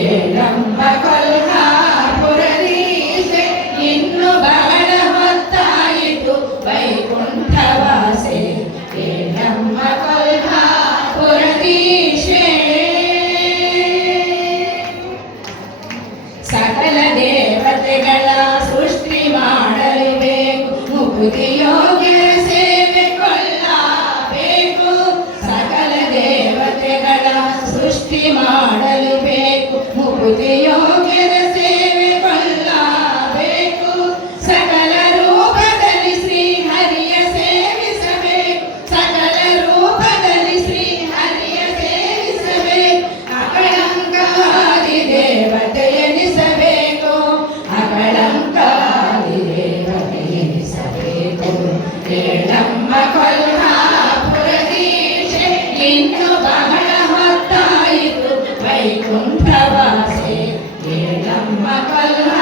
ಏಳಮ್ಮ ಕೊಲ್ಹಾಪುರದೀಶೆ ಇನ್ನು ಬಹಳ ಹೊತ್ತಾಯಿತು ವೈಕುಂಠವಾಸೆ ಏಳಮ್ಮ ಕೊಲ್ಹಾಪುರದೀಶೆ ಸಕಲ ದೇವತೆಗಳ ಸೃಷ್ಟಿ ಮಾಡಲು ಬೇಕು ಮುಕುತಿಯೋಗ್ಯರ ಸೇವೆ ಕೊಳ್ಳಬೇಕು ಸಕಲ ದೇವತೆಗಳ ಸೃಷ್ಟಿ ಮಾಡಲು ಬೇಕು ಮುಕುತಿಯೋಗ್ಯರ ಸೇವೆ ಕೊಳ್ಳಬೇಕು ಸಕಲ ರೂಪದಲ್ಲಿ ಶ್ರೀ ಹರಿಯ ಸೇವಿಸಬೇಕು ಸಕಲ ರೂಪದಲ್ಲಿ ಶ್ರೀ ಹರಿಯ ಸೇವಿಸಬೇಕು ಅಕಳಂಕಾದಿ ದೇವತೆ ಎನಿಸಬೇಕು ಅಕಳಂಕಾದಿ ದೇವತೆ ಎನಿಸಬೇಕು ಏಳಮ್ಮ ಕೊಲ್ಹಾಪುರದೀಶೆ ಇನ್ನು ಬಹಳ ಹೊತ್ತಾಯಿತು ವೈಕುಂಠವಾಸೆ ಏಳಮ್ಮ ಕೊಲ್ಹಾಪುರದೀಶೆ